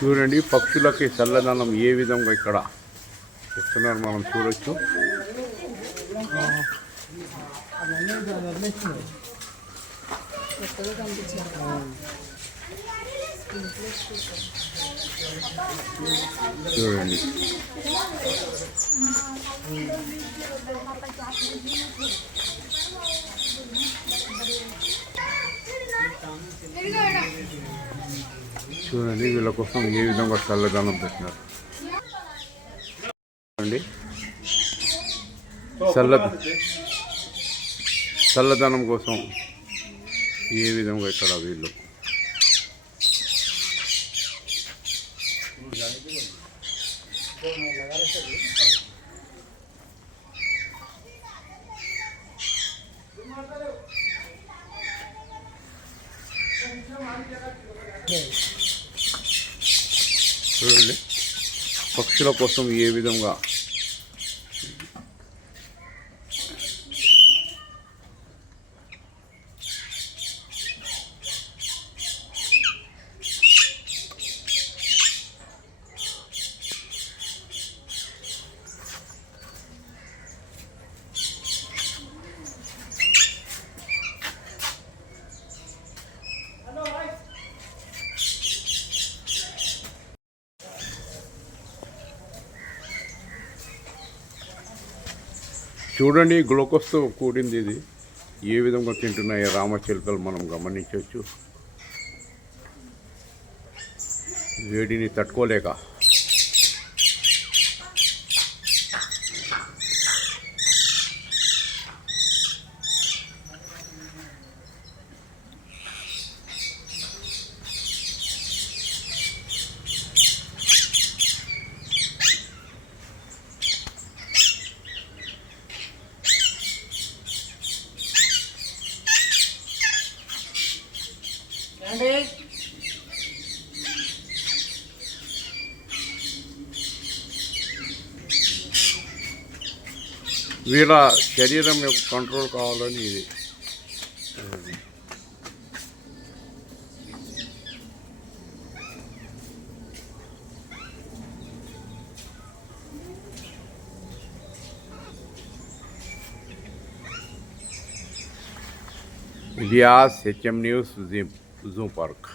చూడండి పక్షులకి చల్లదనం ఏ విధంగా ఇక్కడ ఇస్తున్నారు మనం చూడొచ్చు. చూడండి చూడండి వీళ్ళ కోసం ఏ విధంగా చల్లదనం పెట్టినారు. చూడండి చల్లదనం కోసం ఏ విధంగా ఇక్కడ వీళ్ళు చూడండి పక్షుల కోసం ఏ విధంగా చూడండి గ్లూకోస్తో కూడింది ఇది. ఏ విధంగా తింటున్నాయి రామచిలుకలు మనం గమనించవచ్చు. వేడిని తట్టుకోలేక వీళ్ళ శరీరం యొక్క కంట్రోల్ కావాలని ఇది. Ilyas, HM news, zoo park.